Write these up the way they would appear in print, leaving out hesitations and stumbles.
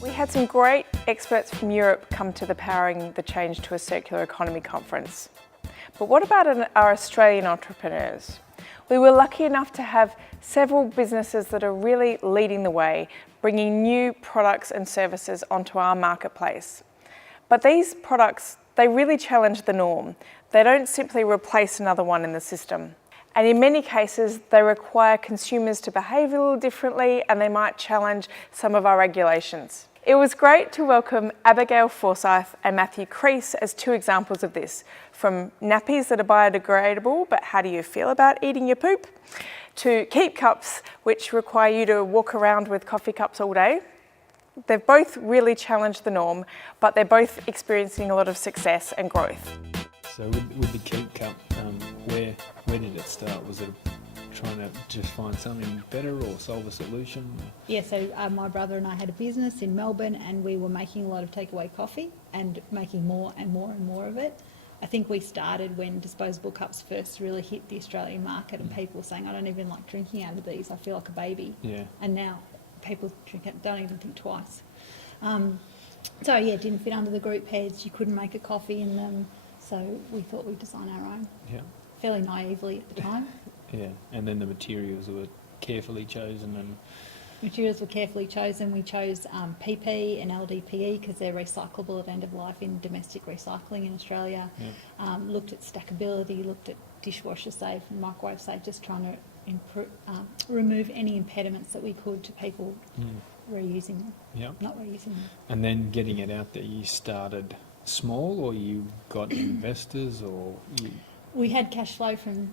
We had some great experts from Europe come to the Powering the Change to a Circular Economy conference. But what about our Australian entrepreneurs? We were lucky enough to have several businesses that are really leading the way, bringing new products and services onto our marketplace. But these products, they really challenge the norm. They don't simply replace another one in the system. And in many cases, they require consumers to behave a little differently, and they might challenge some of our regulations. It was great to welcome Abigail Forsyth and Matthew Crease as two examples of this, from nappies that are biodegradable, but how do you feel about eating your poop, to keep cups, which require you to walk around with coffee cups all day. They've both really challenged the norm, but they're both experiencing a lot of success and growth. So with the Keep Cup, where did it start? Was it trying to just find something better or solve a solution? Yeah, so my brother and I had a business in Melbourne, and we were making a lot of takeaway coffee and making more and more and more of it. I think we started when disposable cups first really hit the Australian market, and people were saying, I don't even like drinking out of these, I feel like a baby. Yeah. And now people drink it, don't even think twice. So yeah, it didn't fit under the group heads, you couldn't make a coffee in them, so we thought we'd design our own. Yeah. Fairly naively at the time. Yeah, and then the materials were carefully chosen. And materials were carefully chosen. We chose PP and LDPE because they're recyclable at end of life in domestic recycling in Australia. Yeah. Looked at stackability, looked at dishwasher safe and microwave safe, just trying to remove any impediments that we could to people reusing them. Yeah. Not reusing them. And then getting it out there, you started small, or you got investors, or you... We had cash flow from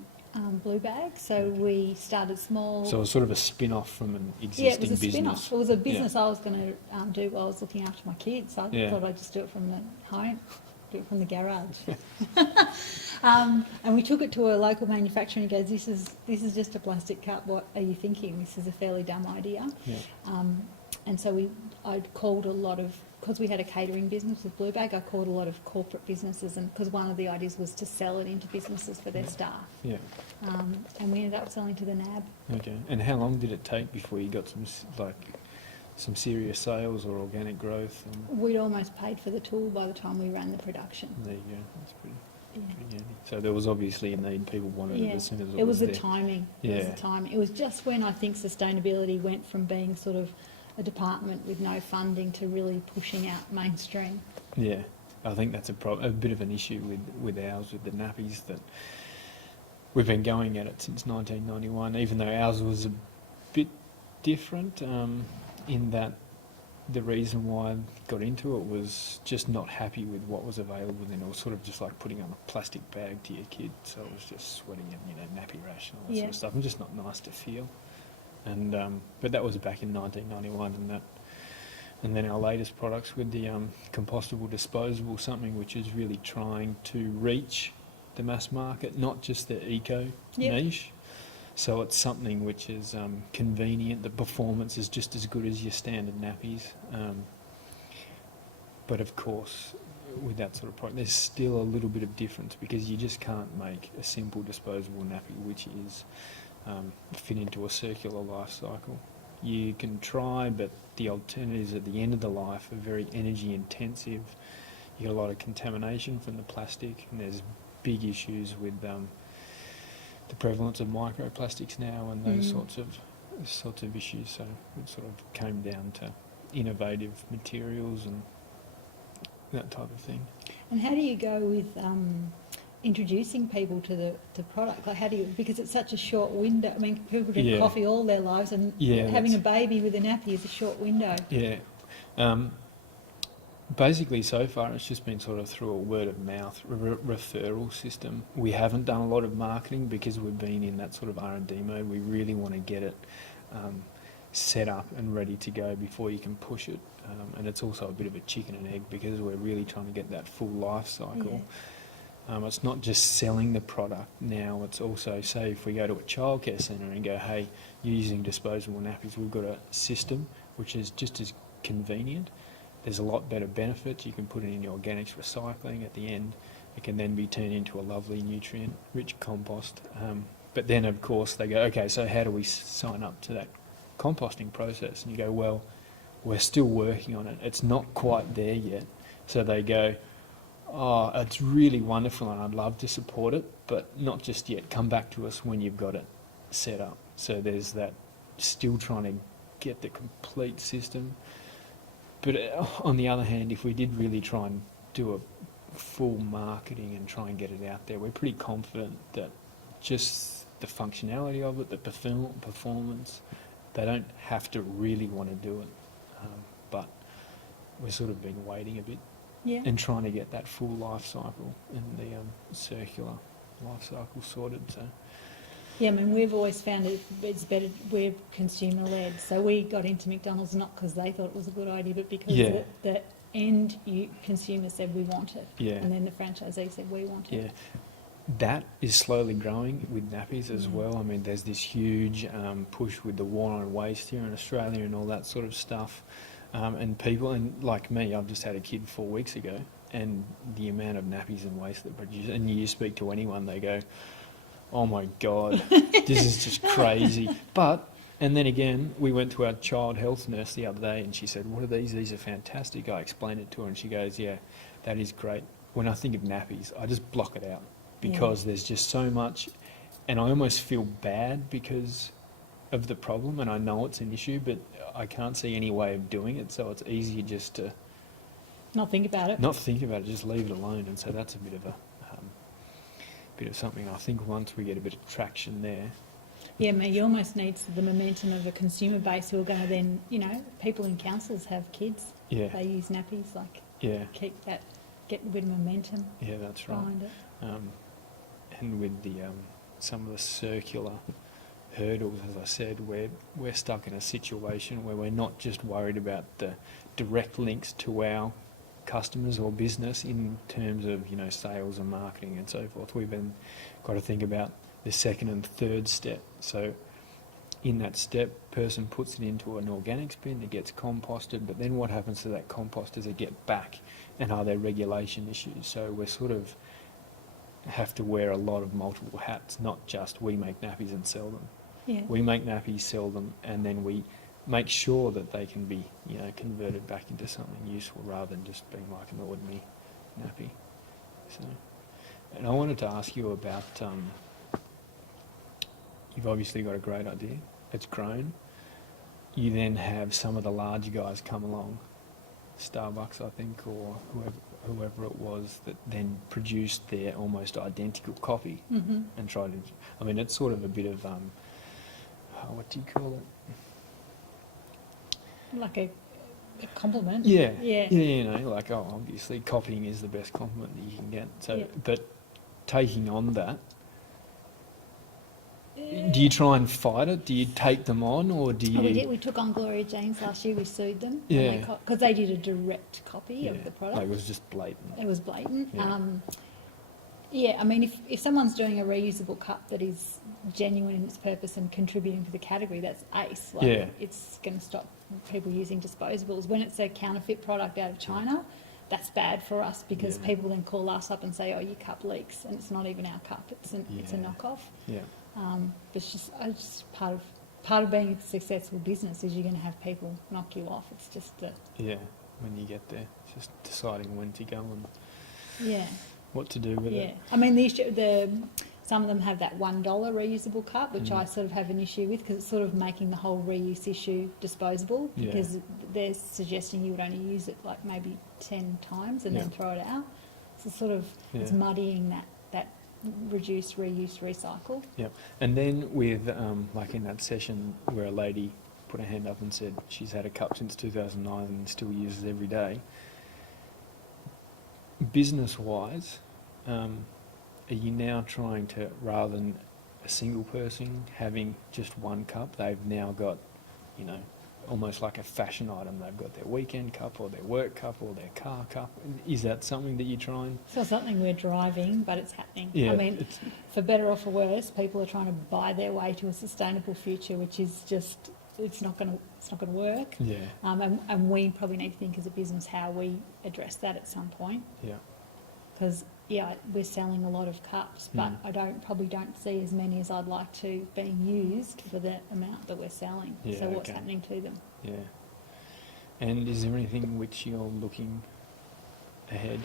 Blue Bag, so we started small. So it was sort of a spin-off from an existing business. Yeah, it was a spin-off. It was a business I was going to do while I was looking after my kids. So I thought I'd just do it from the home, do it from the garage. And we took it to a local manufacturer, and he goes, "This is just a plastic cup. What are you thinking? This is a fairly dumb idea." Yeah. And so I'd called a lot of, because we had a catering business with Blue Bag, I called a lot of corporate businesses, and because one of the ideas was to sell it into businesses for their staff. Yeah. And we ended up selling to the NAB. Okay. And how long did it take before you got some serious sales or organic growth? We'd almost paid for the tool by the time we ran the production. There you go. That's pretty handy. So there was obviously a need. People wanted it as soon as it was there. It was the timing. Yeah. It was the timing. It was just when I think sustainability went from being sort of a department with no funding to really pushing out mainstream. Yeah, I think that's a bit of an issue with ours, with the nappies, that we've been going at it since 1991, even though ours was a bit different in that the reason why I got into it was just not happy with what was available. Then it was sort of just like putting on a plastic bag to your kid, so it was just sweating and nappy rash and all that sort of stuff, and just not nice to feel. And but that was back in 1991, and then our latest products with the compostable disposable, something which is really trying to reach the mass market, not just the eco niche. So it's something which is convenient. The performance is just as good as your standard nappies, but of course, with that sort of product, there's still a little bit of difference, because you just can't make a simple disposable nappy which is fit into a circular life cycle. You can try, but the alternatives at the end of the life are very energy intensive. You get a lot of contamination from the plastic, and there's big issues with the prevalence of microplastics now and those sorts of issues. So it sort of came down to innovative materials and that type of thing. And how do you go with introducing people to the product? Like, how do you, because it's such a short window. I mean, people drink coffee all their lives, and having a baby with a nappy is a short window. Yeah. Basically, so far, it's just been sort of through a word-of-mouth referral system. We haven't done a lot of marketing because we've been in that sort of R&D mode. We really want to get it set up and ready to go before you can push it. And it's also a bit of a chicken and egg, because we're really trying to get that full life cycle. Yeah. It's not just selling the product now, it's also, say, if we go to a childcare centre and go, hey, you're using disposable nappies, we've got a system which is just as convenient. There's a lot better benefits. You can put it in your organics recycling at the end. It can then be turned into a lovely nutrient-rich compost. But then, of course, they go, okay, so how do we sign up to that composting process? And you go, well, we're still working on it. It's not quite there yet. So they go, oh, it's really wonderful and I'd love to support it, but not just yet. Come back to us when you've got it set up. So there's that, still trying to get the complete system. But on the other hand, if we did really try and do a full marketing and try and get it out there, we're pretty confident that just the functionality of it, the performance, they don't have to really want to do it. But we've sort of been waiting a bit and trying to get that full life cycle and the circular life cycle sorted. So. Yeah, I mean, we've always found it's better, we're consumer-led. So we got into McDonald's not because they thought it was a good idea, but because the end consumer said we want it. Yeah. And then the franchisee said we want it. Yeah. That is slowly growing with nappies as well. I mean, there's this huge push with the war on waste here in Australia and all that sort of stuff. And people, and like me, I've just had a kid 4 weeks ago, and the amount of nappies and waste that produce, and you speak to anyone, they go, oh my God, this is just crazy. But, and then again, we went to our child health nurse the other day and she said, what are these? These are fantastic. I explained it to her and she goes, yeah, that is great. When I think of nappies, I just block it out because there's just so much, and I almost feel bad because of the problem, and I know it's an issue, but I can't see any way of doing it, so it's easier just to Not think about it. not think about it, just leave it alone. And so that's a bit of a bit of something. I think once we get a bit of traction there. Yeah, mate, you almost need the momentum of a consumer base who are going to then, you know, people in councils have kids. Yeah. They use nappies, like keep that, get a bit of momentum. Yeah, that's right. Behind it. And with the some of the circular hurdles, as I said, we're stuck in a situation where we're not just worried about the direct links to our customers or business in terms of, you know, sales and marketing and so forth. We've then got to think about the second and third step. So in that step, person puts it into an organics bin, it gets composted, but then what happens to that compost? Does it get back? And are there regulation issues? So we're sort of have to wear a lot of multiple hats, not just we make nappies and sell them. Yeah. We make nappies, sell them, and then we make sure that they can be, you know, converted back into something useful rather than just being like an ordinary nappy. So, and I wanted to ask you about, you've obviously got a great idea. It's grown. You then have some of the larger guys come along, Starbucks, I think, or whoever it was, that then produced their almost identical copy and tried to. I mean, it's sort of a bit of what do you call it? Like a compliment. Yeah, Yeah. you know, like, oh, obviously copying is the best compliment that you can get. So, but taking on that, do you try and fight it? Do you take them on, or do you? Oh, we did. We took on Gloria Jeans last year. We sued them. Yeah. Because they did a direct copy of the product. Like, it was just blatant. It was blatant. Yeah. I mean, if someone's doing a reusable cup that is genuine in its purpose and contributing to the category, that's ace. Like, it's going to stop people using disposables. When it's a counterfeit product out of China, that's bad for us because people then call us up and say, oh, your cup leaks, and it's not even our cup. It's a knockoff. Yeah. It's just part of being a successful business is you're going to have people knock you off. It's just when you get there, it's just deciding when to go and what to do with it. I mean, some of them have that $1 reusable cup, which I sort of have an issue with because it's sort of making the whole reuse issue disposable because they're suggesting you would only use it like maybe 10 times and then throw it out. So sort of it's muddying that reduce, reuse, recycle. Yep. And then with, like in that session where a lady put her hand up and said she's had a cup since 2009 and still uses every day, business-wise, are you now trying to, rather than a single person having just one cup, they've now got, you know, almost like a fashion item. They've got their weekend cup or their work cup or their car cup. Is that something that you try and... It's not something we're driving, but it's happening. Yeah, I mean, for better or for worse, people are trying to buy their way to a sustainable future, which is just, it's not going to work. Yeah. And we probably need to think as a business how we address that at some point. Yeah. Because, we're selling a lot of cups, but I probably don't see as many as I'd like to being used for the amount that we're selling. Yeah, so what's happening to them? Yeah. And is there anything which you're looking ahead,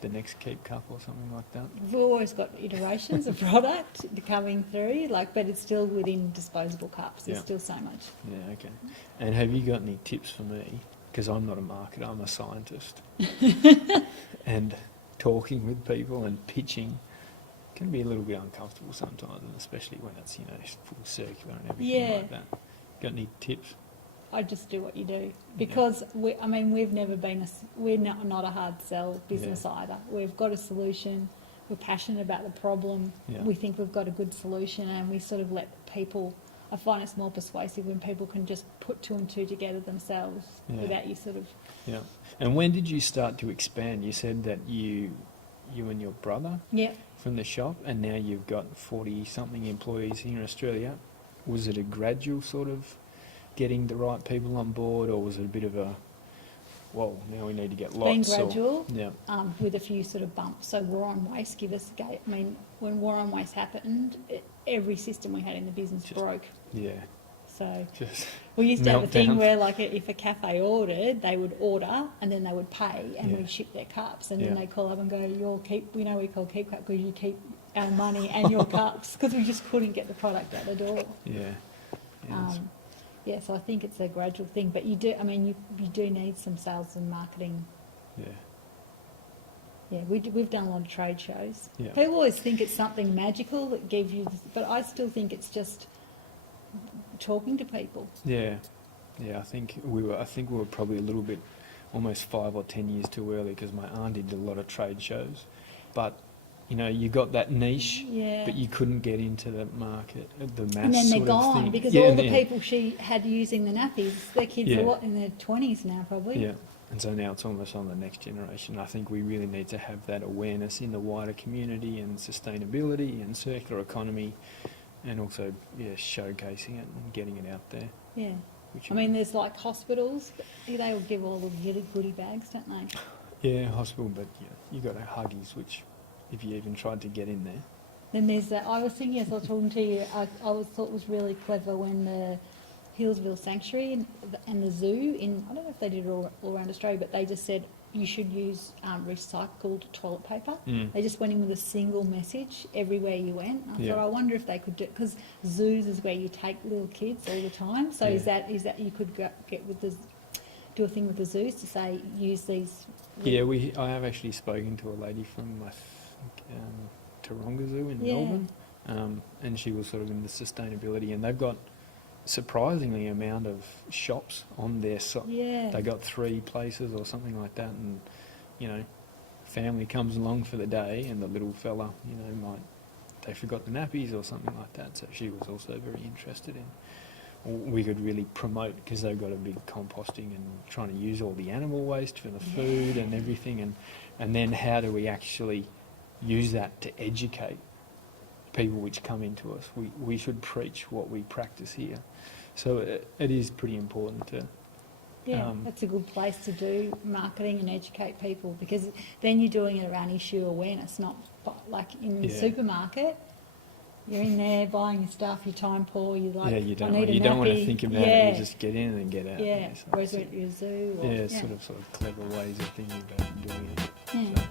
the next Keep Cup or something like that? We've always got iterations of product coming through, but it's still within disposable cups. There's Yeah. still so much. Yeah, okay. And have you got any tips for me? Because I'm not a marketer, I'm a scientist. And talking with people and pitching can be a little bit uncomfortable sometimes, and especially when it's, full circular and everything Yeah. like that. Got any tips? I just do what you do because we've never been we're not a hard sell business either. We've got a solution. We're passionate about the problem. Yeah. We think we've got a good solution, and we sort of let people. I find it's more persuasive when people can just put two and two together themselves without you sort of. Yeah. And when did you start to expand? You said that you and your brother from the shop, and now you've got 40-something employees here in Australia. Was it a gradual sort of getting the right people on board, or was it a bit of a, well, now we need to get lots? Been gradual, or, with a few sort of bumps. So War on Waste give us a gate. I mean, when War on Waste happened, every system we had in the business broke. Yeah. So Just we used to have a thing meltdown. where, if a cafe ordered, they would order and then they would pay, and Yeah. we'd ship their cups, and Yeah. then they'd call up and go, we call Keep Cup because you keep our money and your cups, because we just couldn't get the product out the door. Yeah. Yeah, So I think it's a gradual thing, but you do need some sales and marketing. yeah. Yeah, we've done a lot of trade shows. Yeah. People always think it's something magical that gives you, but I still think it's just talking to people. Yeah, yeah. I think we were probably a little bit, almost 5 or 10 years too early, because my auntie did a lot of trade shows, but you got that niche, but you couldn't get into the market, the mass. And then they're sort of gone thing. because Yeah, all the people she had using the nappies, their kids Yeah. are in their 20s now probably. Yeah, and so now it's almost on the next generation. I think we really need to have that awareness in the wider community, and sustainability and circular economy, and also showcasing it and getting it out there. Yeah. Which I mean, there's hospitals, they will give all the goodie bags, don't they? yeah, hospital, but you got Huggies, which if you even tried to get in there. Then there's that. I was thinking as I was talking to you, I thought was really clever when the Hillsville Sanctuary and the zoo I don't know if they did it all around Australia, but they just said you should use recycled toilet paper. They just went in with a single message everywhere you went. I thought, I wonder if they could do it, because zoos is where you take little kids all the time. So is that you could get with do a thing with the zoos to say use these. Yeah, I have actually spoken to a lady from Taronga Zoo in Melbourne, and she was sort of in the sustainability, and they've got surprisingly amount of shops on their site. Yeah. They got 3 places or something like that, and family comes along for the day, and the little fella, they forgot the nappies or something like that. So she was also very interested in. We could really promote, because they've got a big composting and trying to use all the animal waste for the food and everything, and then how do we actually use that to educate people which come into us. We should preach what we practice here. So it is pretty important to... that's a good place to do marketing and educate people, because then you're doing it around issue awareness, not like in the supermarket. You're in there buying your stuff, you're time poor, you're like, you I need a don't want to nappy. think about it, you just get in and get out. Yeah, whereas at your zoo. Sort of clever ways of thinking about doing it. Yeah. So,